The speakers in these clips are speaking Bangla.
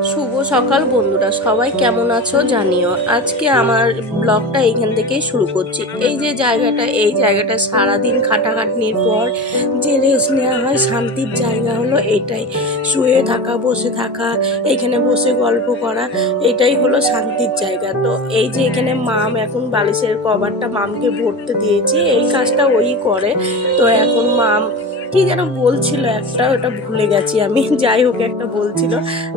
শুভ সকাল বন্ধুরা, সবাই কেমন আছো জানিও। আজকে আমার ব্লগটা এইখান থেকেই শুরু করছি। এই জায়গাটা সারাদিন খাটাখাটনির পর যে রেস্ট নেওয়া হয়, শান্তির জায়গা হলো এটাই। শুয়ে থাকা, বসে থাকা, এইখানে বসে গল্প করা, এটাই হলো শান্তির জায়গা। তো এই যে এখানে মাম এখন বালিশের কভারটা মামকে ভরতে দিয়েছি, এই কাজটা ওই করে। তো এখন মাম কি যেন বলছিল একটা, ওটা ভুলে গেছি আমি। যাই হোক একটা বলছিল।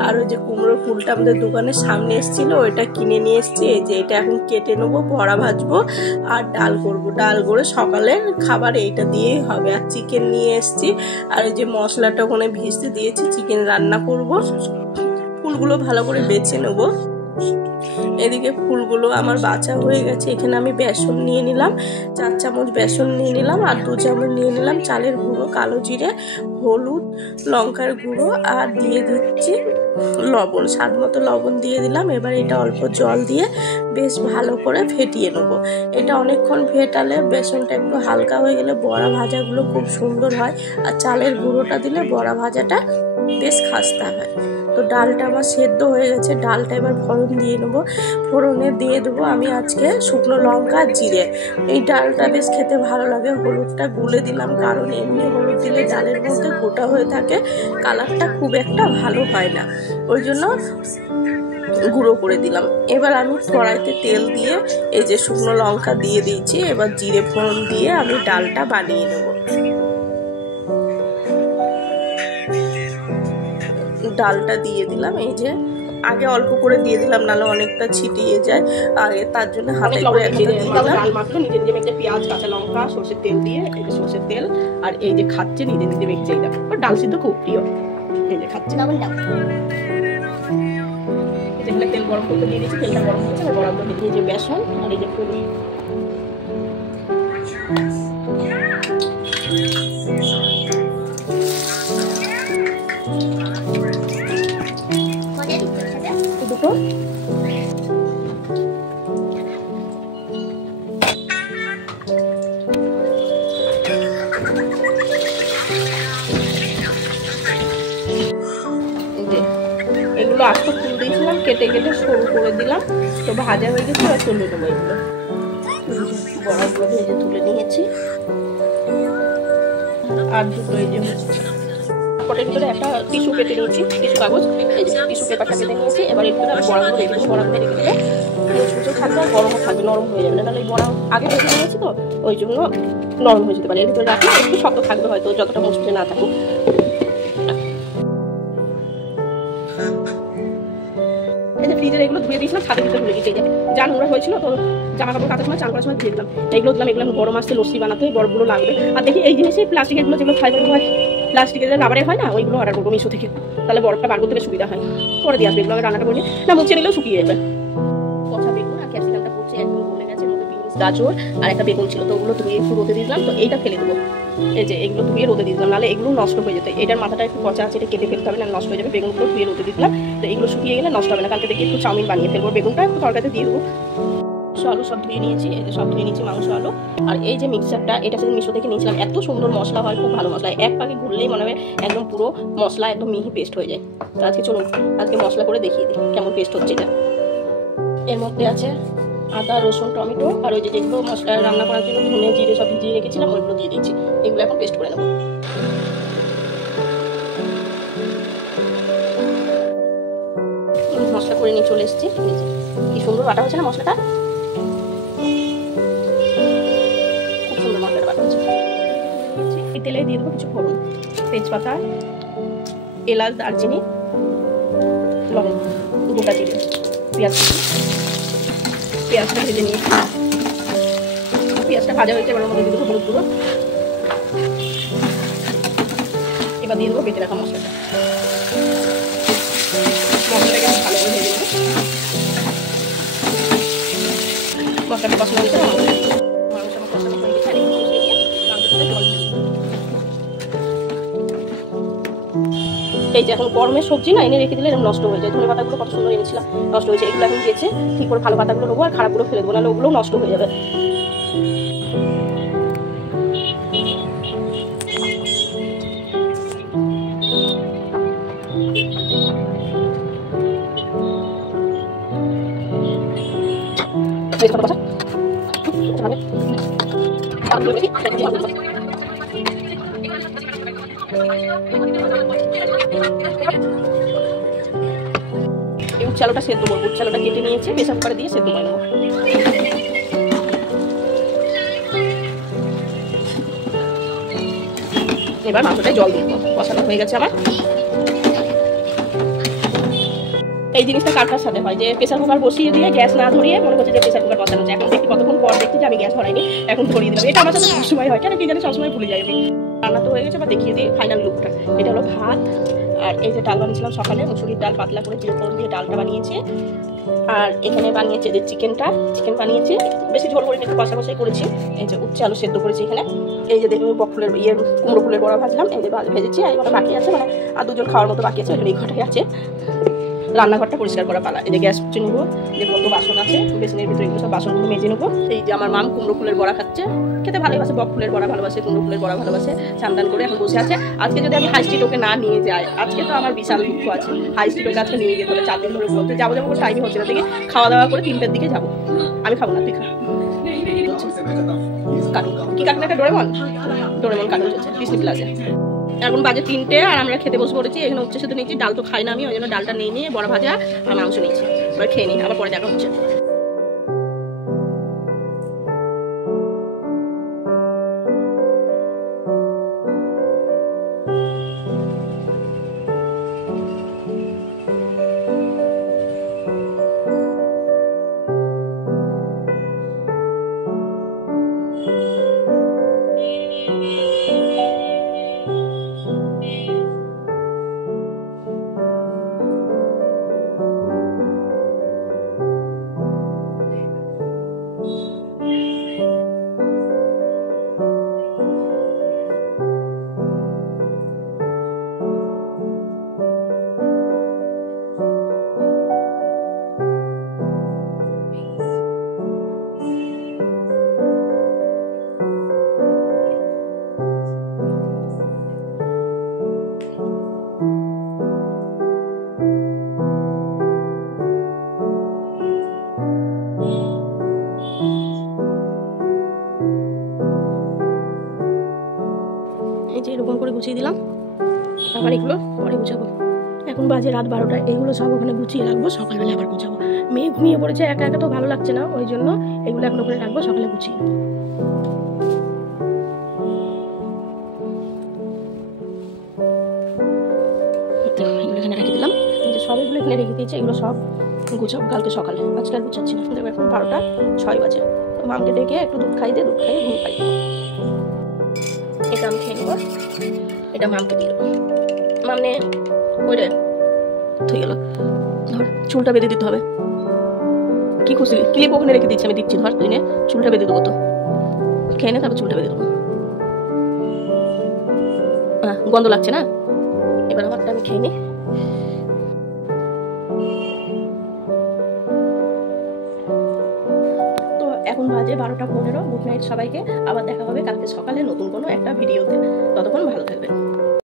আর ওই যে কুমড়ো ফুলটা আমাদের দোকানের সামনে এসেছিল, ওইটা কিনে নিয়ে এসেছি। এই যে এটা এখন কেটে নেবো, বড়া ভাজবো আর ডাল করব। ডাল করে সকালের খাবার এইটা দিয়েই হবে। আর চিকেন নিয়ে এসেছি, আর এই যে মশলাটা ওখানে ভিজতে দিয়েছি, চিকেন রান্না করব। ফুলগুলো ভালো করে বেছে নেবো। এদিকে ফুলগুলো আমার বাছা হয়ে গেছে। এখানে আমি বেসন নিয়ে নিলাম, 4 চামচ বেসন নিয়ে নিলাম, আর 2 চামচ নিয়ে নিলাম চালের গুঁড়ো, কালো জিরে, হলুদ, লঙ্কার গুঁড়ো, আর দিয়ে দিচ্ছি লবণ, স্বাদ মতো লবণ দিয়ে দিলাম। এবার এটা অল্প জল দিয়ে বেশ ভালো করে ফেটিয়ে নেব। এটা অনেকক্ষণ ফেটালে বেসনটা একটু হালকা হয়ে গেলে বড়া ভাজাগুলো খুব সুন্দর হয়। আর চালের গুঁড়োটা দিলে বড়া ভাজাটা বেশ খাস্তা হয়। তো ডালটা আমার সেদ্ধ হয়ে গেছে, ডালটা এবার ফোড়ন দিয়ে নেবো। ফোড়নে দিয়ে দেবো আমি আজকে শুকনো লঙ্কা, জিরে। এই ডালটা বেশ খেতে ভালো লাগে। হলুদটা গুলে দিলাম, কারণ এমনি হলুদ দিলে ডালের মধ্যে গোটা হয়ে থাকে, কালারটা খুব একটা ভালো হয় না, ওই জন্য গুঁড়ো করে দিলাম। এবার আমি কড়াইতে তেল দিয়ে এই যে শুকনো লঙ্কা দিয়ে দিয়েছি। এবার জিরে ফোড়ন দিয়ে আমি ডালটা বানিয়ে নেব। ডালটা দিয়ে দিলাম, এই যে আগে অল্প করে দিয়ে দিলাম, নাহলে অনেকটা ছিটিয়ে যায় আগে, তার জন্য হাতে করে একটা দিয়ে দিলাম। ডাল মাখলো নিজে নিজে মেখে, পেঁয়াজ, কাঁচা লঙ্কা, সরষের তেল দিয়ে, এই যে সরষের তেল, আর এই যে খাচ্ছে নিজে নিজে মেখে। এই দেখো ডাল সিদ্ধ খুব প্রিয়, এই যে খাচ্ছে। যেখানে তেল গরম করতে দিয়ে দিয়েছি, তেলটা গরম হচ্ছে, গরম করে দিয়ে যে বেসন আর এই যে ফুল। দুটো এগুলো আস্তে ফুল দিয়েছিলাম, কেটে কেটে সরু করে দিলাম। তো ভাজা হয়ে গেছে, আর তুলে নেবো। এগুলো বড়াগুলো ভেজে তুলে নিয়েছি। আর দুটো এই যে পটের ভিতরে একটা টিস্যু কেটে নিয়েছি, টিস্যু কাগজ, এই যে টিস্যু পেপারটা কেটে নিয়েছি। এবার এর ভিতরে বড়াগুলো রেখে দেবো। বড়াগুলো রেখে দিলে মুচমুচে থাকবে, আর গরমও থাকবে, নরম হয়ে যাবে না। তাহলে এই বড়া আগে ভেজে নিয়েছি তো, ওই জন্য নরম হয়ে যেতে পারে। এর ভিতরে রাখলে একটু শক্ত থাকবে হয়তো, যতটা মুচমুচে না থাকুক। এই যে ফ্রিজের এগুলো ধুয়ে দিয়েছিলাম, ছাদের ভিতরে ভুলে গেছি। এই যে যা নোংরা হয়েছিল, তো জামা কাপড় কাচার সময়, চান করার সময় ধুয়ে দিলাম। এগুলো দিলাম, এগুলো গরম আসছে লস্যি বানাতে, বরফগুলো লাগবে। আর দেখি এই জিনিসই প্লাস্টিকের গুলো, যেগুলো ফাইবার হয়, প্লাস্টিকের যে রাবারের হয় না, ওইগুলো অর্ডার করবো মিশো থেকে, তাহলে বরফটা বার করতে সুবিধা হয়। করে দিয়ে আসবে এগুলো, রান্নাটা করে না মুছে নিলেও শুকিয়ে যাবে। কচা বেগুন আর ক্যাপসিকামটা করছে, একদম গলে গেছে, মধ্যে বিনস, গাজর আর একটা বেগুন ছিল, তো ওগুলো ধুয়ে একটু রোদে দিলাম। তো এইটা ফেলে দেবো, এই যে এগুলো ধুয়ে রোদে দিলাম, নাহলে এগুলো নষ্ট হয়ে যেত। এটার মাথাটা একটু পচা আছে, এটা কেটে ফেলতে হবে, না নষ্ট হয়ে যাবে। বেগুনগুলো ধুয়ে রোদে দিলাম, তো এগুলো শুকিয়ে গেলে নষ্ট হবে না। কালকে দেখি একটু চাউমিন বানিয়ে ফেলবো। বেগুনটা একটু তরকারিতে দিয়ে দেবো। আলু সব ধুয়ে নিয়েছি, এই যে সব ধুয়ে নিয়েছি, মাংস, আলু। আর এই যে মিক্সচারটা, এটা সেদিন মিশো থেকে নিয়েছিলাম। এত সুন্দর মশলা হয়, খুব ভালো মশলা। এক পাকে ঘুরলেই মনে হয় একদম পুরো মশলা একদম মিহি পেস্ট হয়ে যায়। তো আজকে চলুন আজকে মশলা করে দেখিয়ে দিই কেমন পেস্ট হচ্ছে এটা। এর মধ্যে আছে আদা, রসুন, টমেটো, আর ওই যে যেগুলো মশলা রান্না করার জন্য ধনে, জিরে সব ভিজিয়ে রেখেছিলাম, ওইগুলো দিয়ে দিচ্ছি। এগুলো এখন পেস্ট করে নেবো। মশলা করে নিয়ে চলে এসেছি। কি সুন্দর বাটা হচ্ছে না মশলাটা, খুব সুন্দর মশলাটা বাটা হচ্ছে। এই তেলে দিয়ে দেবো কিছু ফোড়ন, তেজপাতা, এলাচ, দারচিনি, লবঙ্গ, গোটা জিরে, পেঁয়াজ। পেঁয়াজটা ভেজে নিয়েছি, পেঁয়াজটা ভাজা হয়েছে। এবার মধ্যে দিয়ে দেবো হলুদ গুঁড়ো। এবার দিয়ে দেবো বেটে রাখা মশলাটা। মশলাটাকে ভালো করে ভেজে নেবো। মশলাটা কষানো হয়েছে, এই যে এখন গরমের সবজি না, এনে রেখে দিলে এরকম নষ্ট হয়ে যায়। ধনে পাতাগুলো কত সুন্দর এনেছিলাম, নষ্ট হয়েছে। এগুলো এখন দিয়েছে, ঠিক করে ভালো পাতাগুলো নেবো, আর খারাপগুলো ফেলে দেবো, নাহলে ওগুলো নষ্ট হয়ে যাবে। উচ্চালোটা সেদ্ধ করবো, উচ্চালোটা কেটে নিয়েছে, প্রেসার কুকারে দিয়ে সেদ্ধ করে নেবো। এবার মাংসটায় জল দিয়ে দেবো, কষানো হয়ে গেছে আমার। এই জিনিসটা কার কার সাথে হয় যে প্রেসার কুকার বসিয়ে দিয়ে গ্যাস না ধরিয়ে মনে হচ্ছে যে প্রেসার কুকার বসানো হচ্ছে। এখন দেখি কতক্ষণ পর দেখছি যে আমি গ্যাস ধরাইনি, এখন ধরিয়ে দিলাম। এটা আমার সাথে সবসময় হয়, কেন কি জানি সবসময় ভুলে যাই আমি। রান্না তো হয়ে গেছে, বা দেখিয়ে দিই ফাইনাল লুকটা। এটা হলো ভাত, আর এই যে ডাল বানিয়েছিলাম সকালে, মুসুরির ডাল পাতলা করে জিরে ফোড়ন দিয়ে ডালটা বানিয়েছি। আর এখানে বানিয়েছে যে চিকেন বানিয়েছি, বেশি ঝোল করে একটু কষা কষাই করেছি। এই যে উচ্ছে আলু সেদ্ধ করেছি এখানে। এই যে দেখুন বকফুলের কুমড়ো ফুলের বড়া ভাজলাম, এই যে ভেজেছি। আর এবার বাকি আছে, মানে আর দুজন খাওয়ার মতো বাকি আছে, ওই এই ঘরটাই আছে। রান্নাঘরটা পরিষ্কার করা পালা। এই যে গ্যাস মুছে নেবো, যে কত বাসন আছে বেসিনের ভিতরে, এগুলো সব বাসনগুলো মেজে নেবো। এই যে আমার মাম কুমড়ো ফুলের বড়া খাচ্ছে, খেতে ভালোবাসে, বক ফুলের বড়া ভালোবাসে, কুমড়ো ফুলের বড়া ভালোবাসে। চান্দান করে এখন বসে আছে। আজকে যদি আমি হাই স্ট্রিট ওকে না নিয়ে যাই, আজকে তো আমার বিশাল দুঃখ আছে। হাই স্ট্রিট ওকে আজকে নিয়ে যেতে হবে, 4 দিন ধরে বলতে যাবো করে টাইমই হচ্ছে না। দেখি খাওয়া দাওয়া করে 3টার দিকে যাবো। আমি খাবো না, তুই খা। কার্টুন কি কার্টুন? একটা ডোরেমন কার্টুন চলছে ডিজনি প্লাসে। এখন বাজে 3টে, আর আমরা খেতে বসে পড়েছি। এখানে উচ্ছে সাথে নিয়েছি, ডাল তো খাই না আমি, ওই জন্য ডালটা নিয়ে বড়া ভাজা আর মাংস নিয়েছি। এবার খেয়ে নিই, আবার পরে দেখা হচ্ছে। এই যে এরকম করে গুছিয়ে দিলাম, আবার এগুলো পরে গুছাবো। এখন বাজে রাত 12টা, এইগুলো সব ওখানে গুছিয়ে রাখবো, সকালবেলা আবার গুছাবো। মেয়ে ঘুমিয়ে পড়েছে, একা একা তো ভালো লাগছে না, ওই জন্য এগুলো এখন ওখানে রাখবো, সকালে গুছিয়ে। এগুলো এখানে রেখে দিলাম, সব এগুলো এখানে রেখে দিয়েছি। এগুলো সব গুছাবো কালকে সকালে, আজকে আর গুছাচ্ছি না। দেখো এখন 12টা 6 বাজে। মামকে ডেকে একটু দুধ খাইয়ে ঘুম পাই। এটা আমি খেয়ে নেবো, এটা মামকে দিয়ে দেবো। মামনে ওই রে হয়ে গেল, ধর চুলটা বেঁধে দিতে হবে। কি খুশি ক্লিপ ওখানে রেখে দিচ্ছি, আমি দিচ্ছি, ধর তুই নে, চুলটা বেঁধে দেবো। তো খেয়ে নে, তারপর চুলটা বেঁধে দেবো। গন্ধ লাগছে না? এবার আমারটা আমি খেয়ে নিই। তো এখন বাজে 12টা 15। গুড নাইট সবাইকে, আবার দেখা হবে কালকে সকালে নতুন কোনো একটা ভিডিওতে। ততক্ষণ ভালো থাকবেন।